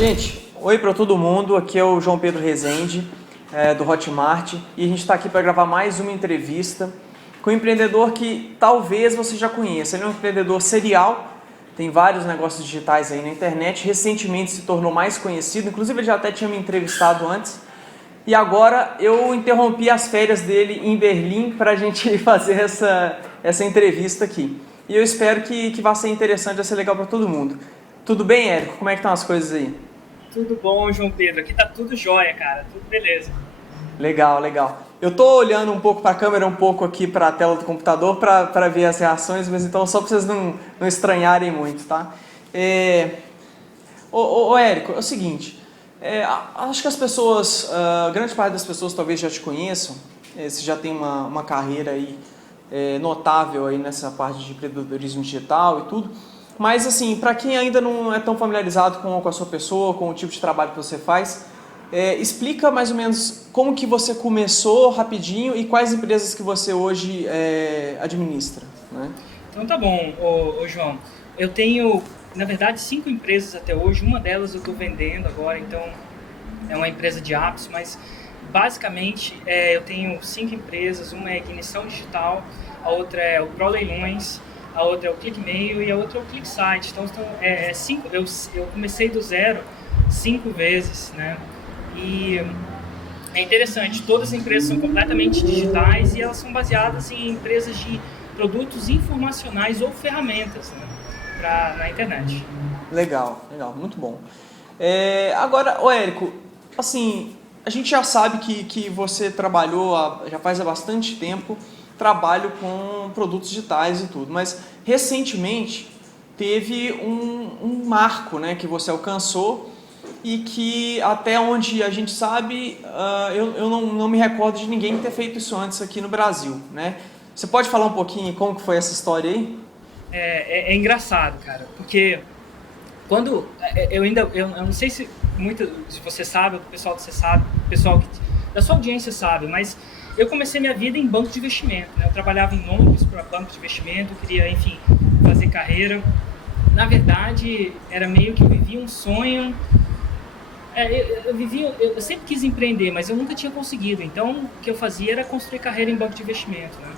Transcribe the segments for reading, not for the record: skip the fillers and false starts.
Gente, oi para todo mundo, aqui é o João Pedro Rezende, do Hotmart, e a gente está aqui para gravar mais uma entrevista com um empreendedor que talvez você já conheça. Ele é um empreendedor serial, tem vários negócios digitais aí na internet, recentemente se tornou mais conhecido, inclusive ele já até tinha me entrevistado antes, e agora eu interrompi as férias dele em Berlim para a gente fazer essa entrevista aqui. E eu espero que vá ser interessante, vai ser legal para todo mundo. Tudo bem, Érico? Como é que estão as coisas aí? Tudo bom, João Pedro? Aqui tá tudo jóia, cara. Tudo beleza. Legal, legal. Eu tô olhando um pouco para a câmera, um pouco aqui para a tela do computador para ver as reações, mas então só para vocês não estranharem muito, tá? Érico, é o seguinte, acho que as pessoas, grande parte das pessoas talvez já te conheçam, você já tem uma carreira aí notável aí nessa parte de empreendedorismo digital e tudo. Mas assim, para quem ainda não é tão familiarizado com a sua pessoa, com o tipo de trabalho que você faz, explica mais ou menos como que você começou rapidinho e quais empresas que você hoje administra, né? Então tá bom, ô João. Eu tenho, na verdade, 5 empresas até hoje. Uma delas eu estou vendendo agora, então é uma empresa de apps, mas basicamente eu tenho 5 empresas. Uma é Ignição Digital, a outra é o Pro Leilões, a outra é o ClickMail e a outra é o ClickSite. Então, eu comecei do zero 5 vezes, né? E é interessante, todas as empresas são completamente digitais e elas são baseadas em empresas de produtos informacionais ou ferramentas, né, na internet. Legal, legal, muito bom. Agora, Érico, assim, a gente já sabe que você trabalhou já faz há bastante tempo, trabalho com produtos digitais e tudo, mas recentemente teve um marco, né, que você alcançou e que até onde a gente sabe, eu não me recordo de ninguém ter feito isso antes aqui no Brasil, né? Você pode falar um pouquinho como que foi essa história aí? É engraçado, cara, porque quando eu não sei se você sabe, o pessoal que você sabe, o pessoal da sua audiência sabe, mas eu comecei minha vida em banco de investimento, né? Eu trabalhava em Londres para banco de investimento, eu queria, enfim, fazer carreira. Na verdade, era meio que eu vivia um sonho. Eu sempre quis empreender, mas eu nunca tinha conseguido. Então, o que eu fazia era construir carreira em banco de investimento, né?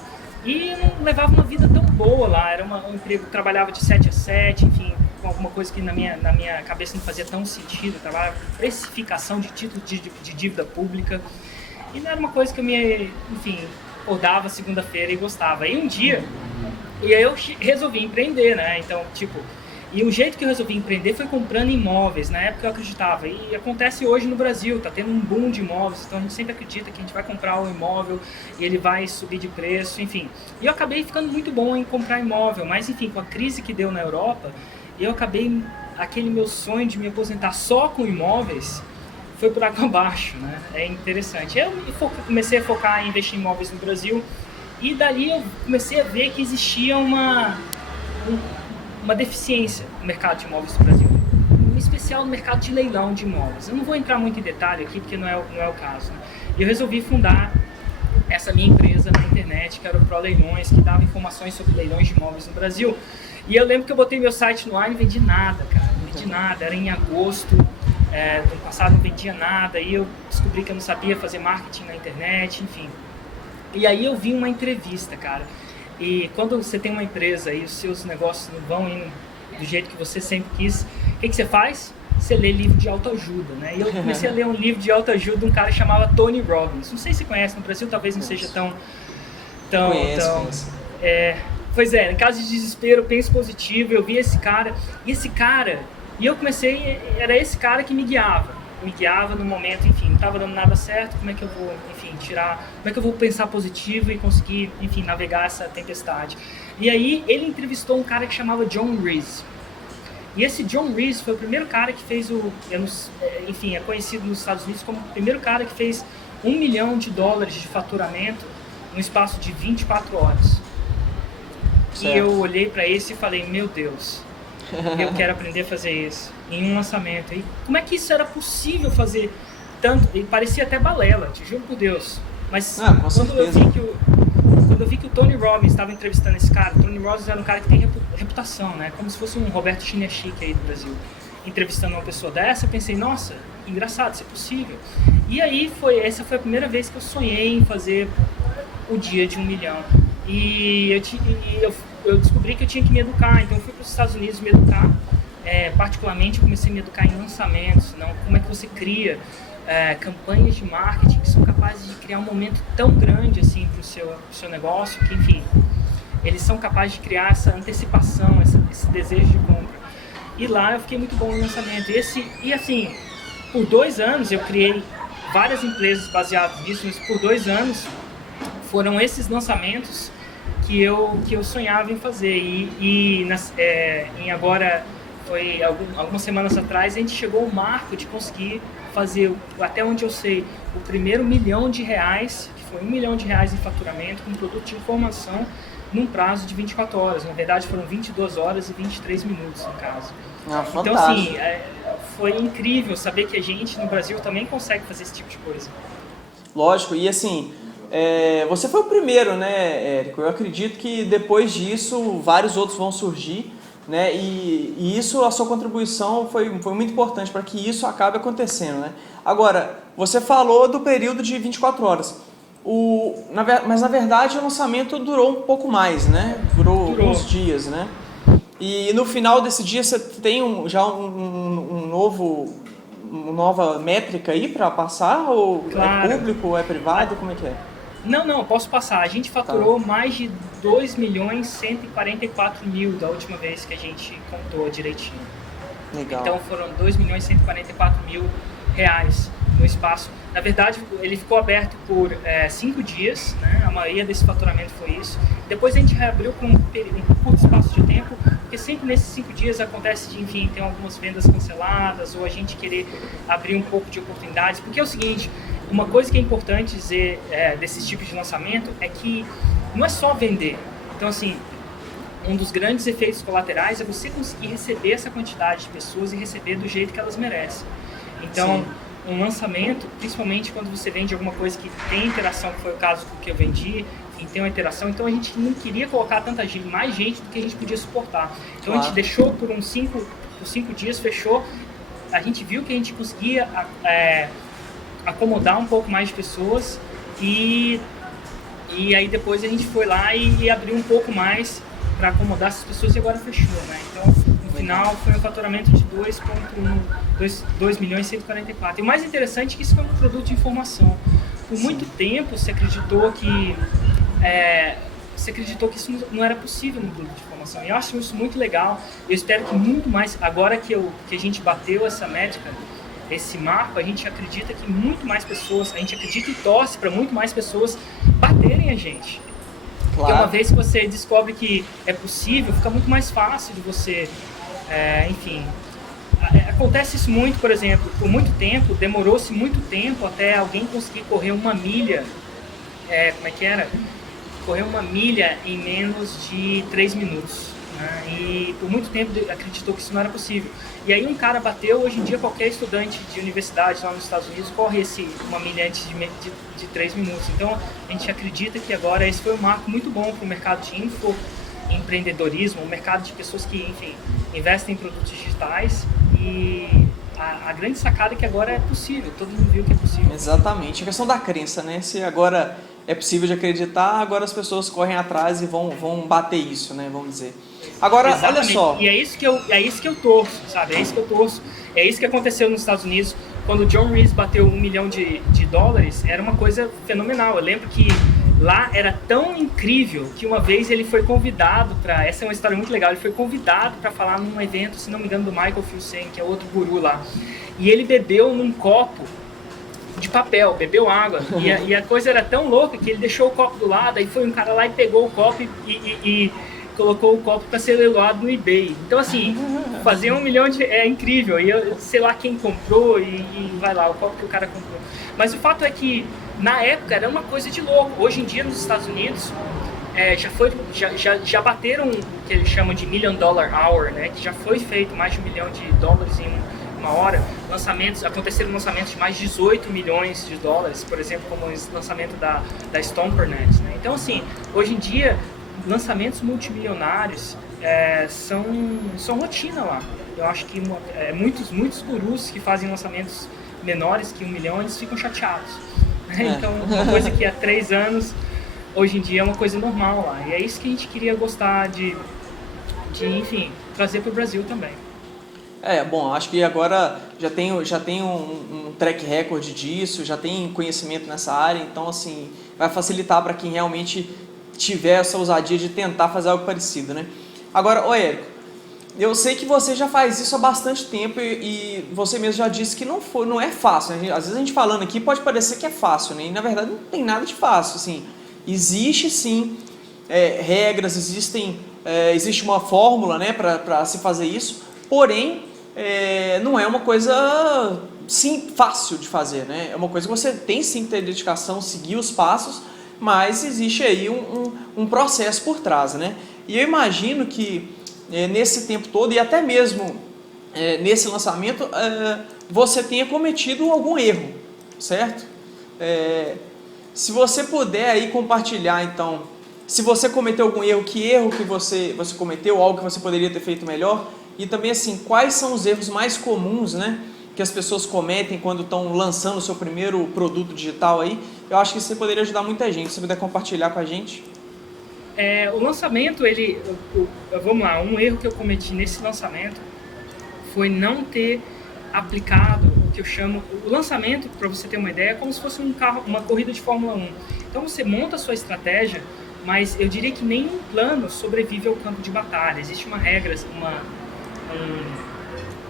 E não levava uma vida tão boa lá. Era um emprego, trabalhava de 7 a 7, enfim, com alguma coisa que na minha cabeça não fazia tão sentido. Eu trabalhava com precificação de títulos de dívida pública. E não era uma coisa que eu enfim, acordava segunda-feira e gostava. E um dia, eu resolvi empreender, né? Então, e o jeito que eu resolvi empreender foi comprando imóveis. Na época eu acreditava. E acontece hoje no Brasil, tá tendo um boom de imóveis. Então a gente sempre acredita que a gente vai comprar um imóvel e ele vai subir de preço, enfim. E eu acabei ficando muito bom em comprar imóvel. Mas enfim, com a crise que deu na Europa, eu acabei, aquele meu sonho de me aposentar só com imóveis, foi por água abaixo, né? É interessante. Eu comecei a focar em investir em imóveis no Brasil e dali eu comecei a ver que existia uma deficiência no mercado de imóveis do Brasil, em especial no mercado de leilão de imóveis. Eu não vou entrar muito em detalhe aqui porque não é o caso, né? E eu resolvi fundar essa minha empresa na internet, que era o Pro Leilões, que dava informações sobre leilões de imóveis no Brasil. E eu lembro que eu botei meu site no ar e não vendi nada, cara. Não vendi nada, era em agosto. Do ano passado não vendia nada, e eu descobri que eu não sabia fazer marketing na internet, enfim. E aí eu vi uma entrevista, cara. E quando você tem uma empresa e os seus negócios não vão indo do jeito que você sempre quis, o que você faz? Você lê livro de autoajuda, né? E eu comecei a ler um livro de autoajuda de um cara que chamava Tony Robbins. Não sei se você conhece, no Brasil talvez não seja tão... Conheço. Pois é, em caso de desespero, pense positivo. Eu vi esse cara, e eu comecei, era esse cara que me guiava no momento, enfim, não estava dando nada certo, como é que eu vou, enfim, como é que eu vou pensar positivo e conseguir, enfim, navegar essa tempestade. E aí ele entrevistou um cara que chamava John Reese. E esse John Reese foi o primeiro cara que fez enfim, é conhecido nos Estados Unidos como o primeiro cara que fez $1 milhão de faturamento no espaço de 24 horas. Certo. E eu olhei para esse e falei, meu Deus, eu quero aprender a fazer isso em um lançamento. E como é que isso era possível fazer tanto? E parecia até balela, te juro por Deus. Mas quando eu vi que o Tony Robbins estava entrevistando esse cara, o Tony Robbins era um cara que tem reputação, né? Como se fosse um Roberto Chinichique aí do Brasil. entrevistando uma pessoa dessa, eu pensei, nossa, engraçado, isso é possível. E aí essa foi a primeira vez que eu sonhei em fazer o dia de 1 milhão. E eu descobri que eu tinha que me educar, então eu fui para os Estados Unidos me educar. Particularmente eu comecei a me educar em lançamentos, como é que você cria campanhas de marketing que são capazes de criar um momento tão grande assim para o seu negócio, que enfim, eles são capazes de criar essa antecipação, esse desejo de compra. E lá eu fiquei muito bom no lançamento. E assim, por 2 anos eu criei várias empresas baseadas nisso, mas por 2 anos foram esses lançamentos que eu sonhava em fazer. Agora, foi algumas semanas atrás, a gente chegou ao marco de conseguir fazer, até onde eu sei, o primeiro R$ 1 milhão, que foi R$ 1 milhão em faturamento, com um produto de informação, num prazo de 24 horas. Na verdade, foram 22 horas e 23 minutos, no caso. Então, assim, foi incrível saber que a gente, no Brasil, também consegue fazer esse tipo de coisa. Lógico, e assim, você foi o primeiro, né, Érico? Eu acredito que depois disso, vários outros vão surgir, né? E isso, a sua contribuição foi muito importante para que isso acabe acontecendo, né? Agora, você falou do período de 24 horas. Mas na verdade o lançamento durou um pouco mais, né? Durou alguns dias, né? E no final desse dia você tem já uma nova métrica aí para passar? Ou claro. É público, ou é privado? Como é que é? Não, posso passar. A gente faturou mais de 2.144.000 da última vez que a gente contou direitinho. Legal. Então foram 2.144.000 reais no espaço. Na verdade, ele ficou aberto por 5 dias, né? A maioria desse faturamento foi isso. Depois a gente reabriu com um curto espaço de tempo, porque sempre nesses 5 dias acontece de, enfim, tem algumas vendas canceladas ou a gente querer abrir um pouco de oportunidades. Porque é o seguinte, uma coisa que é importante dizer desses tipos de lançamento é que não é só vender. Então, assim, um dos grandes efeitos colaterais é você conseguir receber essa quantidade de pessoas e receber do jeito que elas merecem. Então, sim, um lançamento, principalmente quando você vende alguma coisa que tem interação, que foi o caso que eu vendi, enfim, tem uma interação, então a gente não queria colocar mais gente do que a gente podia suportar. Então, claro, a gente deixou por 5 dias, fechou, a gente viu que a gente conseguia acomodar um pouco mais de pessoas e aí depois a gente foi lá e abriu um pouco mais para acomodar essas pessoas e agora fechou, né? Então, no final foi um faturamento de 2.144.000. E o mais interessante é que isso foi um produto de informação. Por muito tempo você acreditou que isso não era possível no produto de informação. E eu acho isso muito legal. Eu espero que muito mais, agora que a gente bateu essa métrica, esse marco, a gente acredita que muito mais pessoas, a gente acredita e torce para muito mais pessoas baterem a gente. Claro. Porque uma vez que você descobre que é possível, fica muito mais fácil de você, enfim. Acontece isso muito, por exemplo, por muito tempo, demorou-se muito tempo até alguém conseguir correr 1 milha, correr 1 milha em menos de 3 minutos. Né? E por muito tempo acreditou que isso não era possível. E aí um cara bateu, hoje em dia qualquer estudante de universidade lá nos Estados Unidos corre 1 milha antes de 3 minutos. Então a gente acredita que agora esse foi um marco muito bom para o mercado de empreendedorismo, um mercado de pessoas que, enfim, investem em produtos digitais. E a grande sacada é que agora é possível, todo mundo viu que é possível. Exatamente, a questão da crença, né? Se agora é possível de acreditar, agora as pessoas correm atrás e vão bater isso, né? Vamos dizer. Agora, exatamente. Olha só. E é isso que eu torço, sabe? É isso que eu torço. É isso que aconteceu nos Estados Unidos. Quando o John Reese bateu $1 milhão, era uma coisa fenomenal. Eu lembro que lá era tão incrível que uma vez ele foi convidado para... Essa é uma história muito legal. Ele foi convidado para falar num evento, se não me engano, do Michael Filsaime, que é outro guru lá. E ele bebeu num copo de papel, bebeu água. E a coisa era tão louca que ele deixou o copo do lado, aí foi um cara lá e pegou o copo e colocou o copo para ser leiloado no eBay. Então, assim, fazer 1 milhão é incrível. E eu sei lá quem comprou e vai lá, o copo que o cara comprou. Mas o fato é que, na época, era uma coisa de louco. Hoje em dia, nos Estados Unidos, já bateram o que eles chamam de $1 million hour, né? Que já foi feito mais de $1 milhão em uma hora. Aconteceram lançamentos de mais de $18 milhões, por exemplo, como o lançamento da Stompernet, né? Então, assim, hoje em dia, lançamentos multimilionários são rotina lá. Eu acho que muitos gurus que fazem lançamentos menores que 1 milhão, eles ficam chateados. Então, uma coisa que há 3 anos, hoje em dia é uma coisa normal lá. E é isso que a gente queria gostar de enfim, trazer para o Brasil também. Bom, acho que agora já tem um track record disso, já tem conhecimento nessa área, então assim, vai facilitar para quem realmente tiver essa ousadia de tentar fazer algo parecido, né? Agora, Érico, eu sei que você já faz isso há bastante tempo e você mesmo já disse que não é fácil, né? Às vezes a gente falando aqui pode parecer que é fácil, né? E na verdade não tem nada de fácil, assim. Existe sim regras, existe uma fórmula, né, para se fazer isso, porém não é uma coisa sim fácil de fazer, né? É uma coisa que você tem sim que ter dedicação, seguir os passos, mas existe aí um processo por trás, né? E eu imagino que nesse tempo todo e até mesmo nesse lançamento você tenha cometido algum erro, certo? Se você puder aí compartilhar então, se você cometeu algum erro que você cometeu, algo que você poderia ter feito melhor, e também assim, quais são os erros mais comuns, né, que as pessoas cometem quando estão lançando o seu primeiro produto digital aí, eu acho que isso poderia ajudar muita gente, se você puder compartilhar com a gente. O lançamento, vamos lá, um erro que eu cometi nesse lançamento foi não ter aplicado o que eu chamo, o lançamento, para você ter uma ideia, é como se fosse uma corrida de Fórmula 1. Então você monta a sua estratégia, mas eu diria que nenhum plano sobrevive ao campo de batalha. Existe uma regra,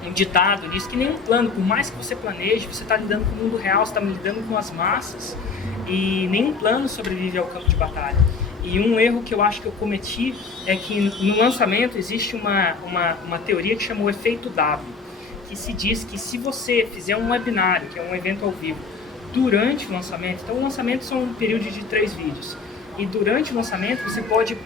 um ditado diz que nenhum plano, por mais que você planeje, você está lidando com o mundo real, você está lidando com as massas, e nenhum plano sobrevive ao campo de batalha. E um erro que eu acho que eu cometi é que no lançamento existe uma teoria que chama o efeito W, que se diz que se você fizer um webinário, que é um evento ao vivo, durante o lançamento, então o lançamento são um período de 3 vídeos, e durante o lançamento você pode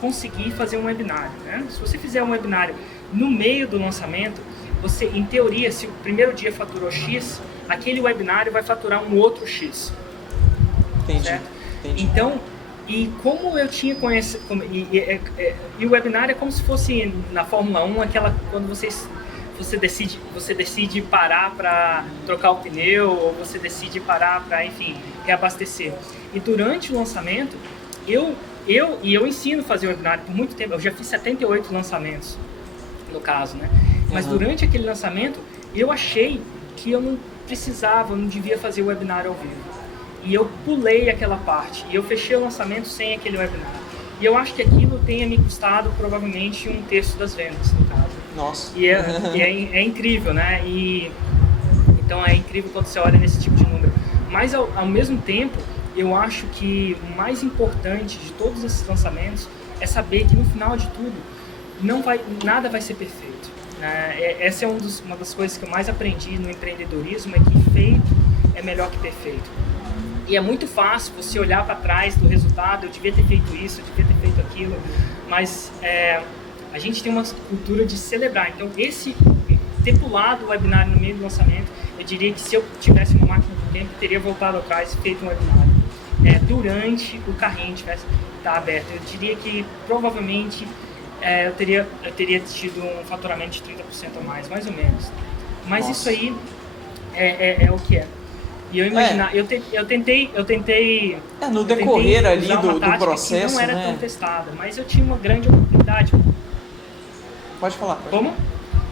conseguir fazer um webinário, né? Se você fizer um webinário no meio do lançamento, você, em teoria, se o primeiro dia faturou X, aquele webinário vai faturar um outro X. Entendi. Então, e como eu tinha conhecido, e o webinário é como se fosse na Fórmula 1, aquela quando você decide parar para trocar o pneu, ou você decide parar para, enfim, reabastecer. E durante o lançamento, eu ensino a fazer webinário por muito tempo, eu já fiz 78 lançamentos, no caso, né? Mas durante aquele lançamento, eu achei que eu não precisava, não devia fazer o webinário ao vivo. E eu pulei aquela parte, e eu fechei o lançamento sem aquele webinário. E eu acho que aquilo tenha me custado provavelmente 1/3 das vendas, no caso. Nossa. E é incrível, né? Então é incrível quando você olha nesse tipo de número. Mas ao mesmo tempo, eu acho que o mais importante de todos esses lançamentos é saber que no final de tudo, nada vai ser perfeito, né? Essa é uma das coisas que eu mais aprendi no empreendedorismo, é que feito é melhor que perfeito. E é muito fácil você olhar para trás do resultado, eu devia ter feito isso, eu devia ter feito aquilo, mas a gente tem uma cultura de celebrar. Então, ter pulado o webinário no meio do lançamento, eu diria que se eu tivesse uma máquina do tempo, eu teria voltado atrás e feito um webinário. Durante o carrinho tivesse aberto, eu diria que provavelmente eu teria tido um faturamento de 30% a mais ou menos. Mas Nossa. Isso aí é o que é. E eu imaginar, eu tentei no decorrer ali do processo, que não era tão testada, mas eu tinha uma grande oportunidade. Pode falar. Como?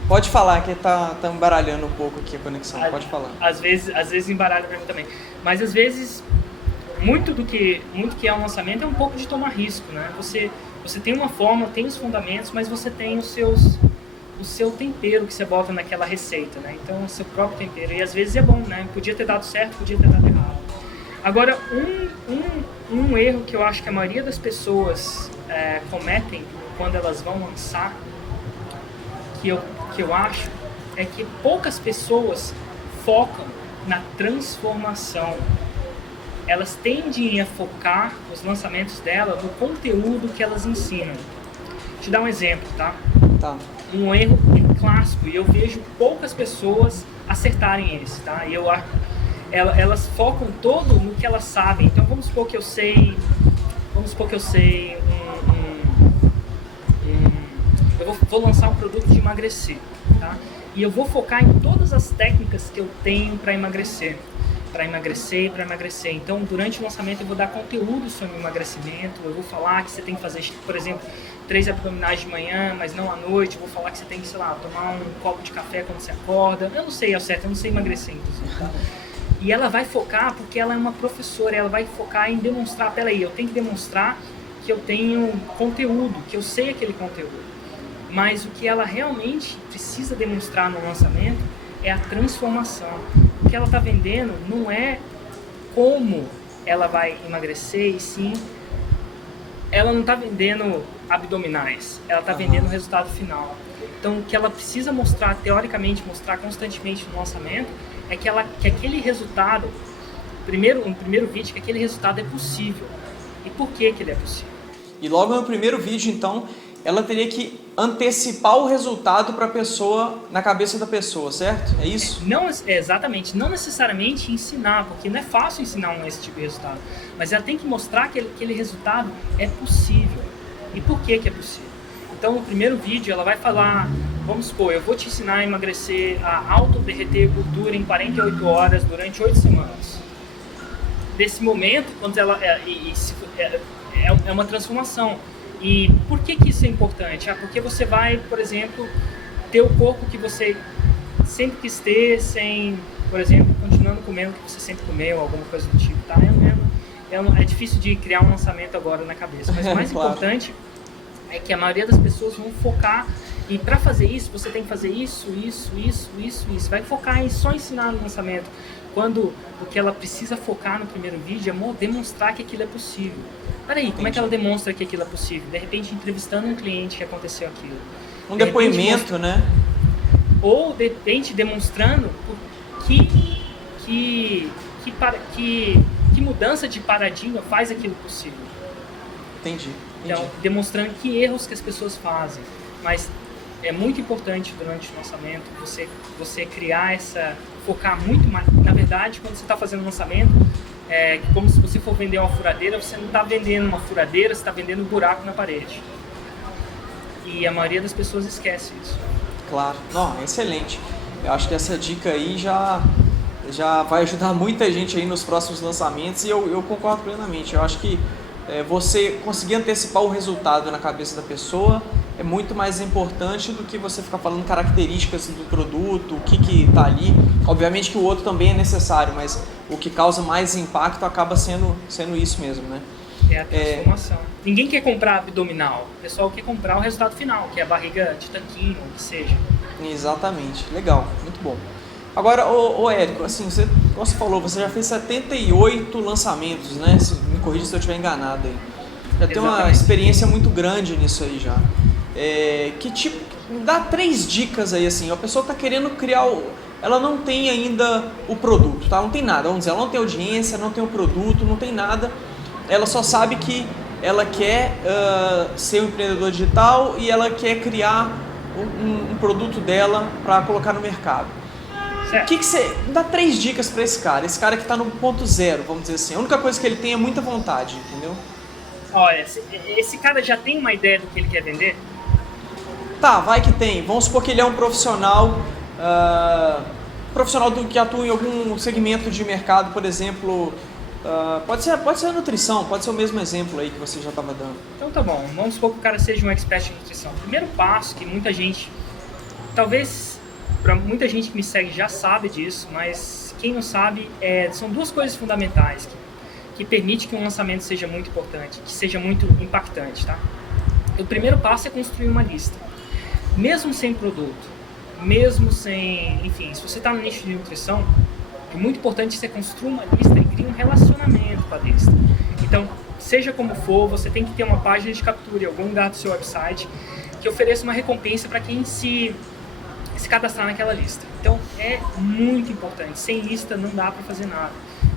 Pode falar, que tá embaralhando um pouco aqui a conexão, pode falar. Às vezes embaralha pra mim também. Mas às vezes, muito que é um lançamento é um pouco de tomar risco, né? Você tem uma forma, tem os fundamentos, mas você tem o seu tempero que você bota naquela receita, né? Então, o seu próprio tempero. E às vezes é bom, né? Podia ter dado certo, podia ter dado errado. Agora, um erro que eu acho que a maioria das pessoas cometem quando elas vão lançar, que eu acho, é que poucas pessoas focam na transformação. Elas tendem a focar os lançamentos dela no conteúdo que elas ensinam. Vou te dar um exemplo, tá? Tá. Um erro clássico, e eu vejo poucas pessoas acertarem esse, tá? E elas focam todo no que elas sabem. Então vamos supor que eu sei eu vou lançar um produto de emagrecer. tá? E eu vou focar em todas as técnicas que eu tenho para emagrecer. Então, durante o lançamento eu vou dar conteúdo sobre emagrecimento, eu vou falar que você tem que fazer, por exemplo, 3 abdominais de manhã, mas não à noite, eu vou falar que você tem que, sei lá, tomar um copo de café quando você acorda. Eu não sei ao certo, eu não sei emagrecer, inclusive, tá? E ela vai focar, porque ela é uma professora, ela vai focar em demonstrar, peraí, eu tenho que demonstrar que eu tenho conteúdo, que eu sei aquele conteúdo. Mas o que ela realmente precisa demonstrar no lançamento é a transformação. O que ela está vendendo não é como ela vai emagrecer, e sim, ela não está vendendo abdominais, ela está vendendo o resultado final. Então, o que ela precisa mostrar, teoricamente, mostrar constantemente no lançamento, é que aquele resultado, no primeiro vídeo, que aquele resultado é possível. E por que ele é possível? E logo no primeiro vídeo, então, ela teria que antecipar o resultado para a pessoa, na cabeça da pessoa, certo? É isso? Exatamente. Não necessariamente ensinar, porque não é fácil ensinar esse tipo de resultado. Mas ela tem que mostrar que aquele resultado é possível. E por que é possível? Então, no primeiro vídeo, ela vai falar, vamos supor, eu vou te ensinar a emagrecer, a auto-derreter gordura em 48 horas durante 8 semanas. Nesse momento, quando ela é uma transformação. E por que isso é importante? Porque você vai, por exemplo, ter o corpo que você sempre quis ter, sem, por exemplo, continuando comendo o que você sempre comeu, alguma coisa do tipo, tá? É difícil de criar um lançamento agora na cabeça, mas o mais claro. Importante é que a maioria das pessoas vão focar, e para fazer isso, você tem que fazer isso. Vai focar em só ensinar no lançamento, quando o que ela precisa focar no primeiro vídeo é demonstrar que aquilo é possível. Peraí, como é que ela demonstra que aquilo é possível? De repente, entrevistando um cliente que aconteceu aquilo. Um depoimento, né? Ou, de repente, demonstrando que mudança de paradigma faz aquilo possível. Entendi. Então, demonstrando que erros que as pessoas fazem. Mas é muito importante durante o lançamento você criar focar muito mais. Na verdade, quando você está fazendo o lançamento, é como se você for vender uma furadeira, você não está vendendo uma furadeira, você está vendendo um buraco na parede. E a maioria das pessoas esquece isso. Claro. Não, excelente. Eu acho que essa dica aí já vai ajudar muita gente aí nos próximos lançamentos, e eu concordo plenamente. Eu acho que você conseguir antecipar o resultado na cabeça da pessoa é muito mais importante do que você ficar falando características do produto, o que está ali. Obviamente que o outro também é necessário, mas o que causa mais impacto acaba sendo isso mesmo, né? É a transformação. Ninguém quer comprar abdominal, o pessoal quer comprar o resultado final, que é a barriga de tanquinho, o que seja. Exatamente, legal, muito bom. Agora, ô Érico, assim, como você falou, você já fez 78 lançamentos, né? Me corrija se eu estiver enganado aí. Já tem uma experiência muito grande nisso aí já. Dá 3 dicas aí, assim, a pessoa está querendo criar ela não tem ainda o produto, tá? Não tem nada, vamos dizer, ela não tem audiência, não tem o produto, não tem nada. Ela só sabe que ela quer ser um empreendedor digital e ela quer criar um produto dela para colocar no mercado. O que você dá 3 dicas para esse cara que está no ponto zero, vamos dizer assim. A única coisa que ele tem é muita vontade, entendeu? Olha, esse cara já tem uma ideia do que ele quer vender? Tá, vai que tem. Vamos supor que ele é um profissional que atua em algum segmento de mercado, por exemplo. Pode ser a nutrição, pode ser o mesmo exemplo aí que você já estava dando. Então tá bom, vamos supor que o cara seja um expert em nutrição. O primeiro passo que muita gente, talvez para muita gente que me segue já sabe disso, mas quem não sabe, são 2 coisas fundamentais que permite que um lançamento seja muito importante, que seja muito impactante, tá? O primeiro passo é construir uma lista. Mesmo sem produto, mesmo sem... Enfim, se você está no nicho de nutrição, é muito importante que você construa uma lista e crie um relacionamento com a lista. Então, seja como for, você tem que ter uma página de captura em algum lugar do seu website que ofereça uma recompensa para quem se cadastrar naquela lista. Então, é muito importante. Sem lista não dá para fazer nada.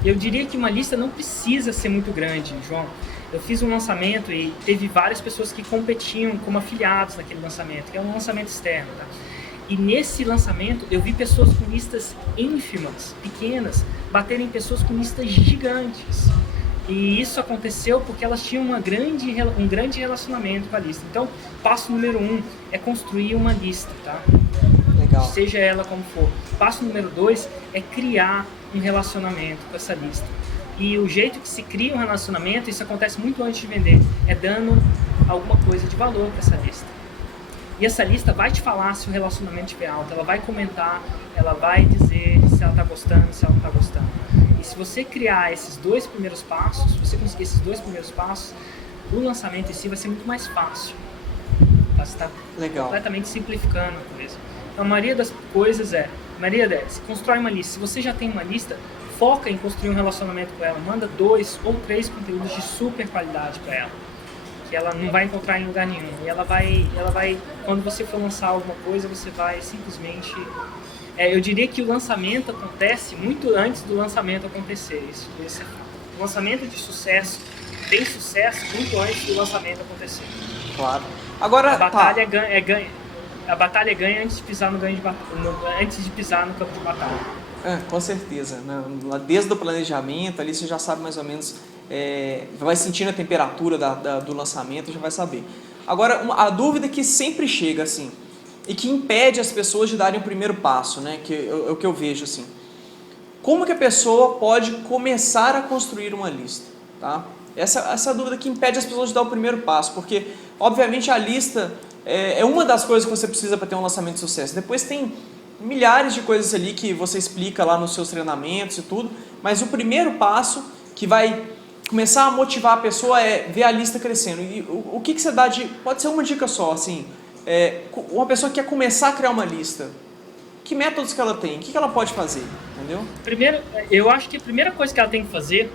Eu diria que uma lista não precisa ser muito grande, João. Eu fiz um lançamento e teve várias pessoas que competiam como afiliados naquele lançamento, que é um lançamento externo, tá? E nesse lançamento eu vi pessoas com listas ínfimas, pequenas, baterem pessoas com listas gigantes. E isso aconteceu porque elas tinham um grande relacionamento com a lista. Então, passo número 1 é construir uma lista, tá? Legal. seja ela como for. Passo número 2 é criar um relacionamento com essa lista. E o jeito que se cria um relacionamento, isso acontece muito antes de vender, é dando alguma coisa de valor para essa lista. E essa lista vai te falar se o relacionamento estiver alto, ela vai comentar, ela vai dizer se ela está gostando, se ela não está gostando. E se você criar esses 2 primeiros passos, se você conseguir esses 2 primeiros passos, o lançamento em si vai ser muito mais fácil. Tá? Você está completamente simplificando a coisa. Então a maioria das coisas se constrói uma lista. Se você já tem uma lista, foca em construir um relacionamento com ela. Manda 2 ou 3 conteúdos de super qualidade para ela, que ela não vai encontrar em lugar nenhum. E ela vai, quando você for lançar alguma coisa, você vai simplesmente... eu diria que o lançamento acontece muito antes do lançamento acontecer. Isso é fato. O lançamento de sucesso tem sucesso muito antes do lançamento acontecer. Claro. Agora, a batalha é ganha antes de pisar antes de pisar no campo de batalha. Com certeza, né? Desde o planejamento ali você já sabe mais ou menos, vai sentindo a temperatura do lançamento, já vai saber. Agora, a dúvida que sempre chega assim, e que impede as pessoas de darem o primeiro passo, né? É o que eu vejo assim. Como que a pessoa pode começar a construir uma lista? Tá? Essa dúvida que impede as pessoas de dar o primeiro passo, porque obviamente a lista é uma das coisas que você precisa para ter um lançamento de sucesso. Depois tem milhares de coisas ali que você explica lá nos seus treinamentos e tudo, mas o primeiro passo que vai começar a motivar a pessoa é ver a lista crescendo. E o que você dá pode ser uma dica só, assim, uma pessoa que quer começar a criar uma lista, que métodos que ela tem, o que ela pode fazer, entendeu? Primeiro, eu acho que a primeira coisa que ela tem que fazer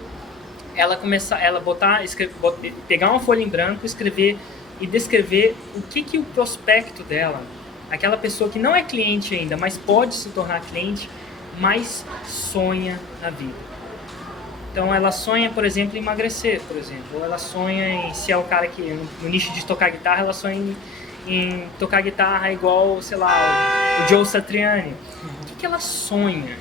pegar uma folha em branco, escrever e descrever o que o prospecto dela, aquela pessoa que não é cliente ainda, mas pode se tornar cliente, mais sonha na vida. Então ela sonha, por exemplo, em emagrecer, por exemplo. Ou ela sonha em, se é o cara que no nicho de tocar guitarra, ela sonha em tocar guitarra igual, sei lá, o Joe Satriani. O que ela sonha,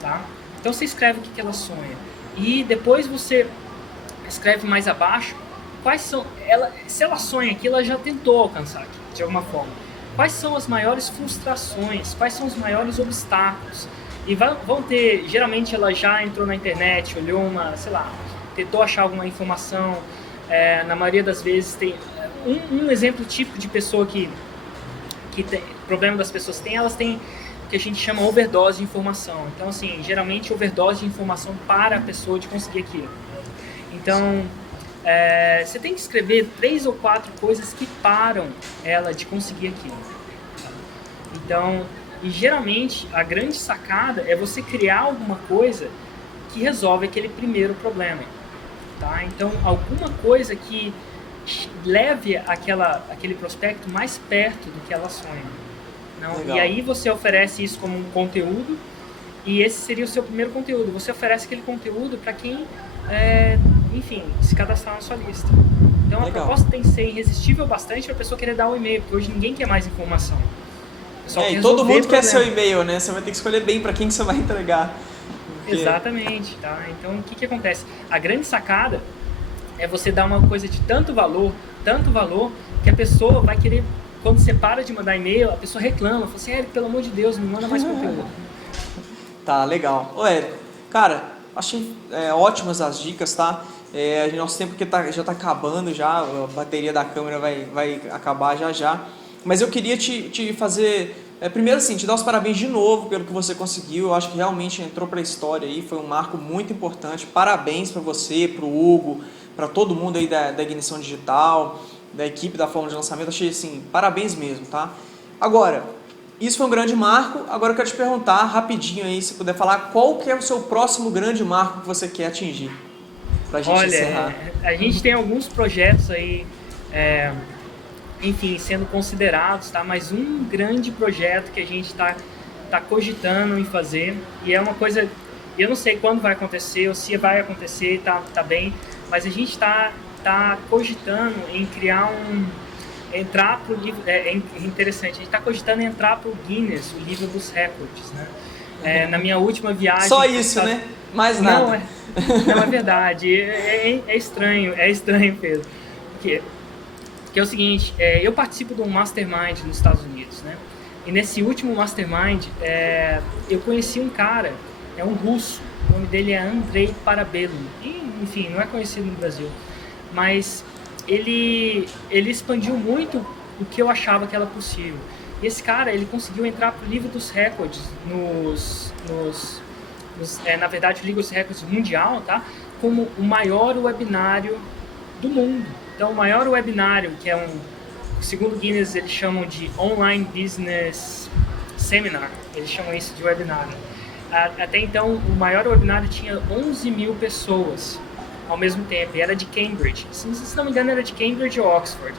tá? Então você escreve o que ela sonha. E depois você escreve mais abaixo quais são, se ela sonha aquilo, ela já tentou alcançar aquilo, de alguma forma. Quais são as maiores frustrações, quais são os maiores obstáculos. E vão ter, geralmente ela já entrou na internet, olhou tentou achar alguma informação, na maioria das vezes tem um exemplo típico de pessoa que tem, problema das pessoas elas têm o que a gente chama overdose de informação. Então assim, geralmente overdose de informação para a pessoa de conseguir aquilo. Então, você tem que escrever 3 ou 4 coisas que param ela de conseguir aquilo. Então, e geralmente a grande sacada é você criar alguma coisa que resolve aquele primeiro problema, tá? Então, alguma coisa que leve aquele prospecto mais perto do que ela sonha. Não? E aí você oferece isso como um conteúdo, e esse seria o seu primeiro conteúdo. Você oferece aquele conteúdo para quem, se cadastrar na sua lista. Então a proposta tem que ser irresistível bastante para a pessoa querer dar um e-mail, porque hoje ninguém quer mais informação. E todo mundo quer seu e-mail, né? Você vai ter que escolher bem para quem que você vai entregar. Porque... Exatamente, tá? Então o que acontece? A grande sacada é você dar uma coisa de tanto valor, que a pessoa vai querer, quando você para de mandar e-mail, a pessoa reclama, fala assim, Érico, pelo amor de Deus, me manda mais conteúdo. Tá, legal. Ô, Érico, cara, achei ótimas as dicas, tá? Nosso tempo que já está acabando já, a bateria da câmera vai acabar já. Mas eu queria te fazer, primeiro assim, te dar os parabéns de novo pelo que você conseguiu. Eu acho que realmente entrou para a história aí, foi um marco muito importante. Parabéns para você, para o Hugo, para todo mundo aí da Ignição Digital, da equipe da Fórmula de Lançamento. Achei assim, parabéns mesmo, tá? Agora, isso foi um grande marco. Agora eu quero te perguntar rapidinho aí, se puder falar, qual que é o seu próximo grande marco que você quer atingir? Pra gente encerrar. A gente tem alguns projetos aí, sendo considerados, tá? Mas um grande projeto que a gente está cogitando em fazer, e é uma coisa, eu não sei quando vai acontecer, ou se vai acontecer, tá bem, mas a gente está cogitando em criar entrar para o livro, interessante, a gente está cogitando entrar para o Guinness, o livro dos recordes, né? Na minha última viagem... Só isso, né? Mais nada. Não, é verdade, é estranho, Pedro, porque é o seguinte, eu participo de um mastermind nos Estados Unidos, né? E nesse último Mastermind, eu conheci um cara, é um russo, o nome dele é Andrei Parabellum. E, enfim, não é conhecido no Brasil, mas ele expandiu muito o que eu achava que era possível. E esse cara, ele conseguiu entrar pro livro dos recordes, na verdade, o livro dos recordes mundial, tá? Como o maior webinário do mundo. Então, o maior webinário, que é segundo Guinness, eles chamam de Online Business Seminar, eles chamam isso de webinário. Até então, o maior webinário tinha 11 mil pessoas ao mesmo tempo, e era de Cambridge. Se não me engano, era de Cambridge ou Oxford.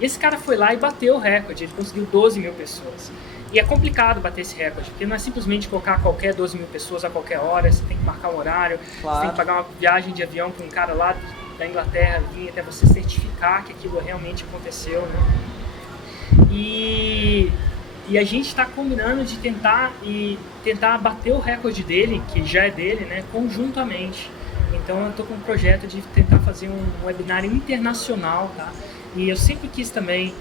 E esse cara foi lá e bateu o recorde, ele conseguiu 12 mil pessoas. E é complicado bater esse recorde, porque não é simplesmente colocar qualquer 12 mil pessoas a qualquer hora, você tem que marcar um horário, claro. Você tem que pagar uma viagem de avião para um cara lá da Inglaterra vir até você certificar que aquilo realmente aconteceu, né? E a gente está combinando de tentar bater o recorde dele, que já é dele, né, conjuntamente. Então eu estou com um projeto de tentar fazer um webinário internacional, tá? E eu sempre quis também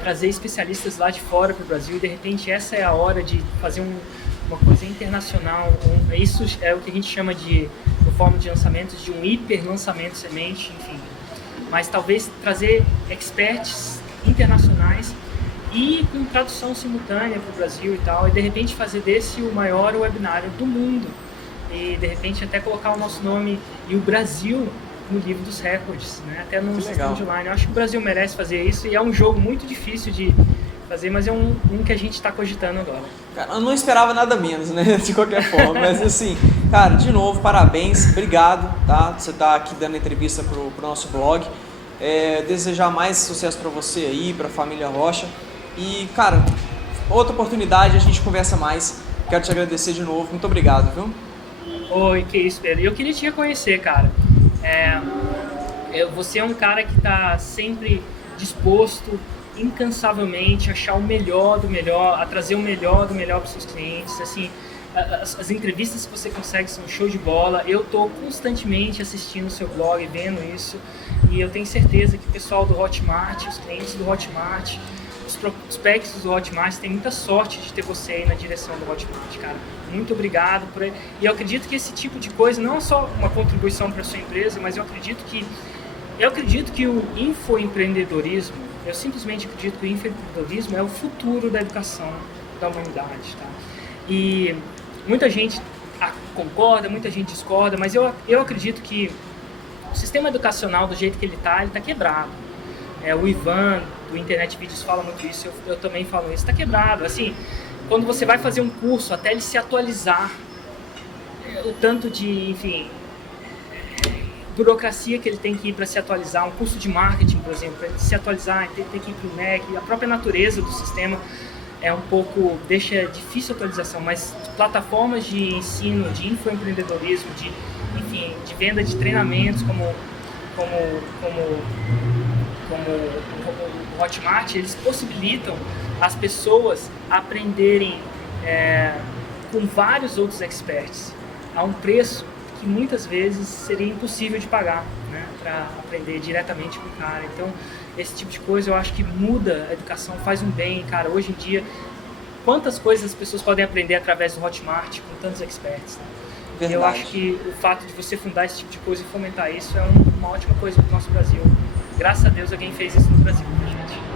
trazer especialistas lá de fora para o Brasil, e de repente essa é a hora de fazer uma coisa internacional. Isso é o que a gente chama no forma de lançamentos, de um hiper lançamento semente, enfim. Mas talvez trazer experts internacionais e com tradução simultânea para o Brasil e tal, e de repente fazer desse o maior webinário do mundo. E de repente até colocar o nosso nome e o Brasil no livro dos recordes, né? Até no sistema de online. Eu acho que o Brasil merece fazer isso, e é um jogo muito difícil de fazer, mas é um que a gente está cogitando agora. Cara, eu não esperava nada menos, né? De qualquer forma, mas assim, cara, de novo, parabéns, obrigado, tá? Você tá aqui dando entrevista pro nosso blog. Desejar mais sucesso para você aí, para a família Rocha. E, cara, outra oportunidade, a gente conversa mais. Quero te agradecer de novo, muito obrigado, viu? Oi, que isso, Pedro. Eu queria te reconhecer, cara. Você é um cara que está sempre disposto, incansavelmente, a achar o melhor do melhor, a trazer o melhor do melhor para os seus clientes. Assim, as entrevistas que você consegue são show de bola. Eu estou constantemente assistindo o seu blog, vendo isso, e eu tenho certeza que o pessoal do Hotmart, os clientes do Hotmart, os prospectos do Hotmart têm muita sorte de ter você aí na direção do Hotmart, cara. Muito obrigado e eu acredito que esse tipo de coisa não é só uma contribuição para a sua empresa, mas eu acredito que o infoempreendedorismo, eu simplesmente acredito que o infoempreendedorismo é o futuro da educação da humanidade, tá? E muita gente concorda, muita gente discorda, mas eu acredito que o sistema educacional do jeito que ele está quebrado. O Ivan do Internet Vídeos fala muito isso, eu também falo isso, está quebrado. Assim, quando você vai fazer um curso, até ele se atualizar, o tanto de, enfim, burocracia que ele tem que ir para se atualizar, um curso de marketing, por exemplo, para ele se atualizar, ele tem que ir para o MEC, a própria natureza do sistema deixa difícil a atualização, mas plataformas de ensino, de infoempreendedorismo, de venda de treinamentos como o Hotmart, eles possibilitam as pessoas aprenderem com vários outros experts a um preço que muitas vezes seria impossível de pagar, né, para aprender diretamente com o cara. Então, esse tipo de coisa eu acho que muda a educação, faz um bem, cara. Hoje em dia, quantas coisas as pessoas podem aprender através do Hotmart com tantos experts, né? Verdade. Eu acho que o fato de você fundar esse tipo de coisa e fomentar isso é uma ótima coisa para o nosso Brasil. Graças a Deus alguém fez isso no Brasil, né, gente?